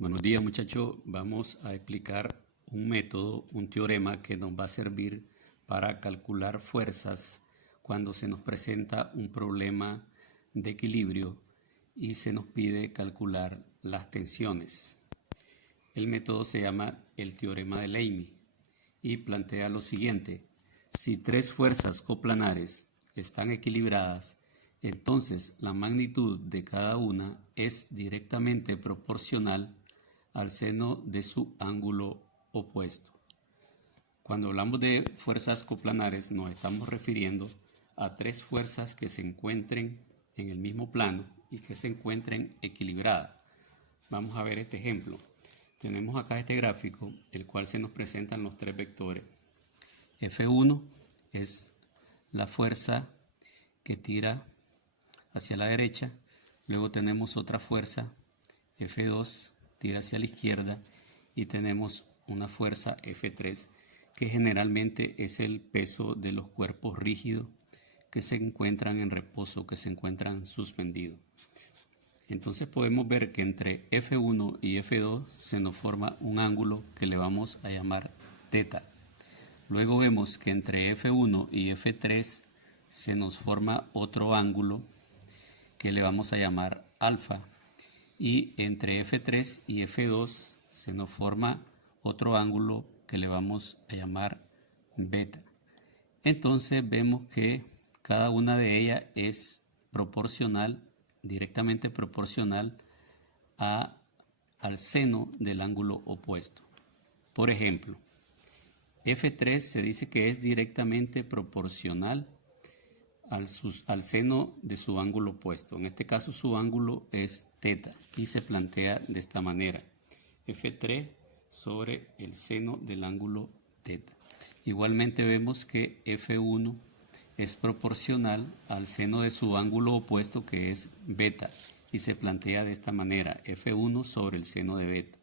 Buenos días, muchachos. Vamos a explicar un método, un teorema que nos va a servir para calcular fuerzas cuando se nos presenta un problema de equilibrio y se nos pide calcular las tensiones. El método se llama el teorema de Leibniz y plantea lo siguiente: si tres fuerzas coplanares están equilibradas, entonces la magnitud de cada una es directamente proporcional al seno de su ángulo opuesto. Cuando hablamos de fuerzas coplanares nos estamos refiriendo a tres fuerzas que se encuentren en el mismo plano y que se encuentren equilibradas. Vamos a ver este ejemplo. Tenemos acá este gráfico, el cual se nos presentan los tres vectores. F1 es la fuerza que tira hacia la derecha, luego tenemos otra fuerza, F2, tira hacia la izquierda, y tenemos una fuerza F3 que generalmente es el peso de los cuerpos rígidos que se encuentran en reposo, que se encuentran suspendidos. Entonces podemos ver que entre F1 y F2 se nos forma un ángulo que le vamos a llamar teta. Luego vemos que entre F1 y F3 se nos forma otro ángulo que le vamos a llamar alfa. Y entre F3 y F2 se nos forma otro ángulo que le vamos a llamar beta. Entonces vemos que cada una de ellas es proporcional, directamente proporcional al seno del ángulo opuesto. Por ejemplo, F3 se dice que es directamente proporcional al seno de su ángulo opuesto. En este caso su ángulo es teta y se plantea de esta manera: F3 sobre el seno del ángulo teta. Igualmente vemos que F1 es proporcional al seno de su ángulo opuesto, que es beta, y se plantea de esta manera: F1 sobre el seno de beta.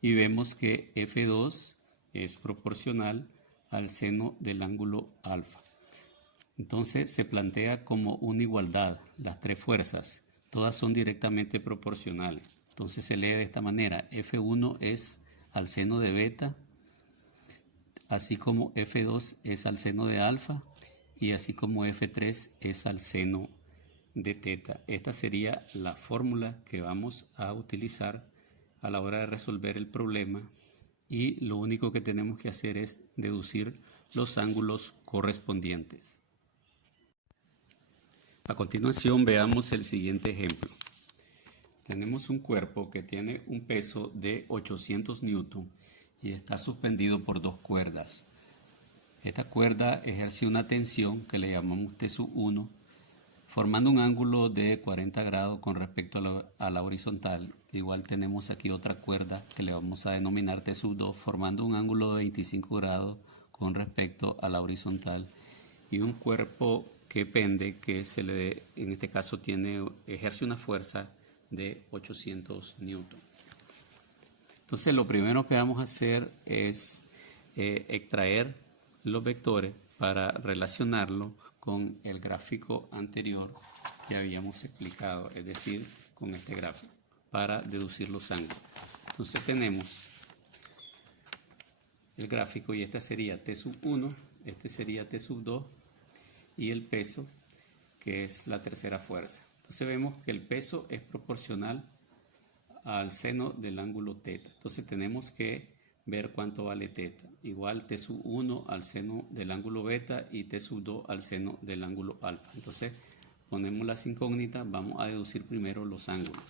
Y vemos que F2 es proporcional al seno del ángulo alfa. Entonces se plantea como una igualdad, las tres fuerzas, todas son directamente proporcionales. Entonces se lee de esta manera: F1 es al seno de beta, así como F2 es al seno de alfa, y así como F3 es al seno de teta. Esta sería la fórmula que vamos a utilizar a la hora de resolver el problema, y lo único que tenemos que hacer es deducir los ángulos correspondientes. A continuación veamos el siguiente ejemplo. Tenemos un cuerpo que tiene un peso de 800 newton y está suspendido por dos cuerdas. Esta cuerda ejerce una tensión que le llamamos T1, formando un ángulo de 40 grados con respecto a la horizontal. Igual tenemos aquí otra cuerda que le vamos a denominar T2, formando un ángulo de 25 grados con respecto a la horizontal, y un cuerpo que pende, que en este caso ejerce una fuerza de 800 newton. Entonces lo primero que vamos a hacer es extraer los vectores para relacionarlo con el gráfico anterior que habíamos explicado, es decir, con este gráfico, para deducir los ángulos. Entonces tenemos el gráfico, y este sería T1, este sería T2, y el peso, que es la tercera fuerza. Entonces vemos que el peso es proporcional al seno del ángulo teta. Entonces tenemos que ver cuánto vale teta. Igual T1 al seno del ángulo beta y T2 al seno del ángulo alfa. Entonces ponemos las incógnitas, vamos a deducir primero los ángulos.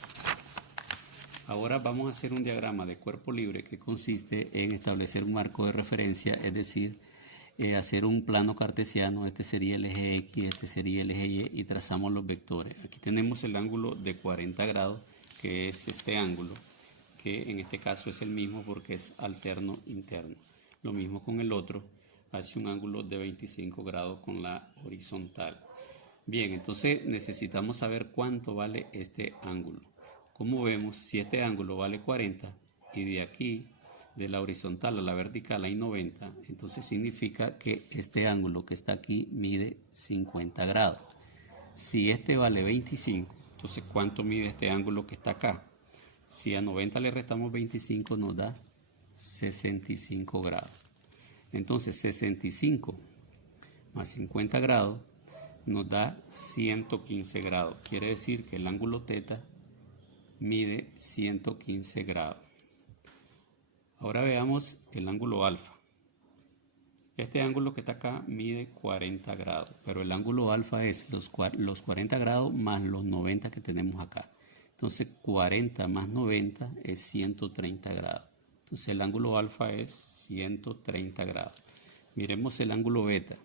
Ahora vamos a hacer un diagrama de cuerpo libre que consiste en establecer un marco de referencia, es decir, hacer un plano cartesiano. Este sería el eje X, este sería el eje Y, y trazamos los vectores. Aquí tenemos el ángulo de 40 grados, que es este ángulo, que en este caso es el mismo porque es alterno interno. Lo mismo con el otro, hace un ángulo de 25 grados con la horizontal. Bien, entonces necesitamos saber cuánto vale este ángulo. Como vemos, si este ángulo vale 40 y de aquí, de la horizontal a la vertical, hay 90, entonces significa que este ángulo que está aquí mide 50 grados. Si este vale 25, entonces ¿cuánto mide este ángulo que está acá? Si a 90 le restamos 25 nos da 65 grados. Entonces 65 más 50 grados nos da 115 grados. Quiere decir que el ángulo θ mide 115 grados. Ahora veamos el ángulo alfa. Este ángulo que está acá mide 40 grados, pero el ángulo alfa es los 40 grados más los 90 que tenemos acá. Entonces 40 más 90 es 130 grados. Entonces el ángulo alfa es 130 grados. Miremos el ángulo beta.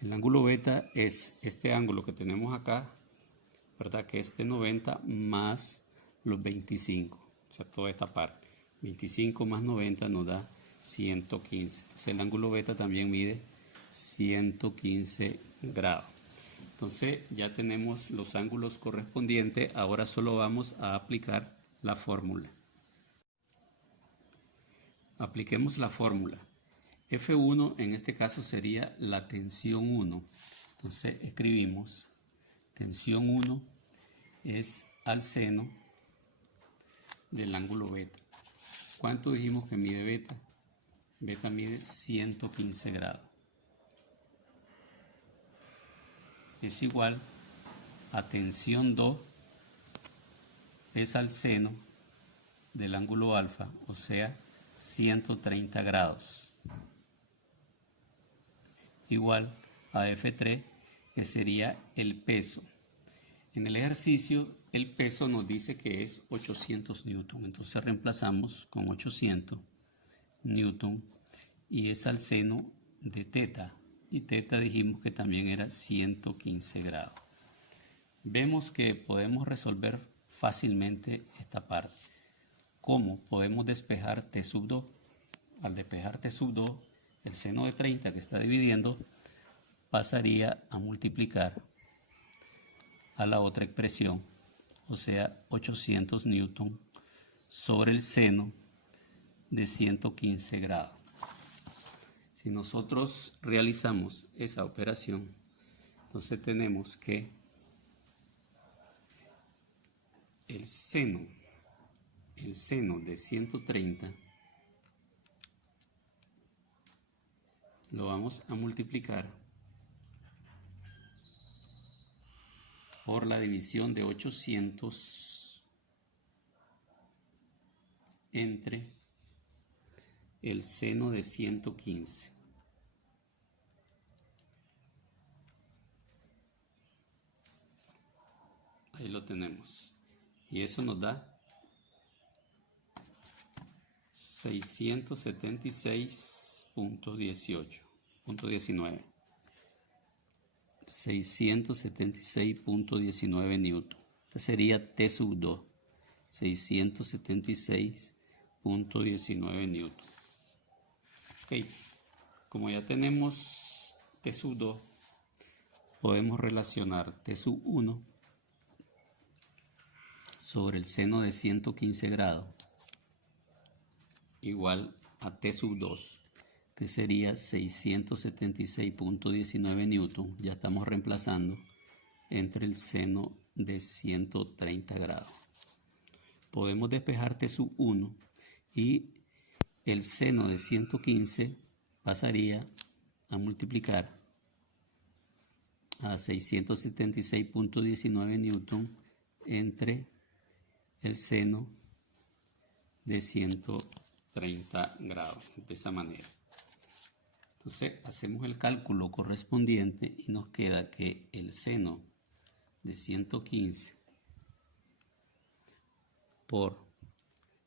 El ángulo beta es este ángulo que tenemos acá, ¿verdad? Que es de 90 más los 25, o sea, toda esta parte. 25 más 90 nos da 115. Entonces el ángulo beta también mide 115 grados. Entonces ya tenemos los ángulos correspondientes. Ahora solo vamos a aplicar la fórmula. Apliquemos la fórmula. F1 en este caso sería la tensión 1. Entonces escribimos tensión 1 es al seno del ángulo beta. ¿Cuánto dijimos que mide beta? Beta mide 115 grados. Es igual a tensión 2 es al seno del ángulo alfa, o sea, 130 grados. Igual a F3, que sería el peso. En el ejercicio, el peso nos dice que es 800 newton. Entonces reemplazamos con 800 newton y es al seno de θ. Y θ dijimos que también era 115 grados. Vemos que podemos resolver fácilmente esta parte. ¿Cómo? Podemos despejar T sub 2. Al despejar T sub 2, el seno de 30 que está dividiendo pasaría a multiplicar a la otra expresión, o sea, 800 newton sobre el seno de 115 grados. Si nosotros realizamos esa operación, entonces tenemos que el seno de 130 lo vamos a multiplicar por la división de 800 entre el seno de 115. Ahí lo tenemos. Y eso nos da 676.19. 676.19 newton. Este sería T sub 2. 676.19 newton. Ok. Como ya tenemos T sub 2, podemos relacionar T sub 1 sobre el seno de 115 grados igual a T sub 2, que sería 676.19 newton. Ya estamos reemplazando entre el seno de 130 grados. Podemos despejar T sub 1 y el seno de 115 pasaría a multiplicar a 676.19 newton entre el seno de 130 grados, de esa manera. Entonces hacemos el cálculo correspondiente y nos queda que el seno de 115 por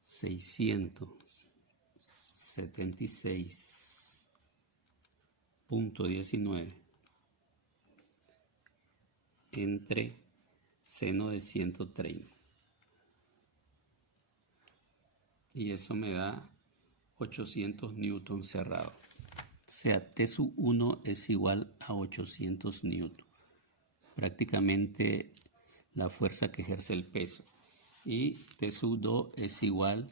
676.19 entre seno de 130. Y eso me da 800 newton cerrado. O sea, T sub 1 es igual a 800 newton. Prácticamente la fuerza que ejerce el peso. Y T sub 2 es igual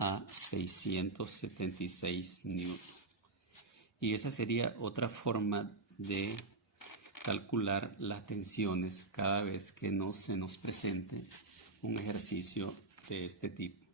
a 676 newton. Y esa sería otra forma de calcular las tensiones cada vez que se nos presente un ejercicio de este tipo.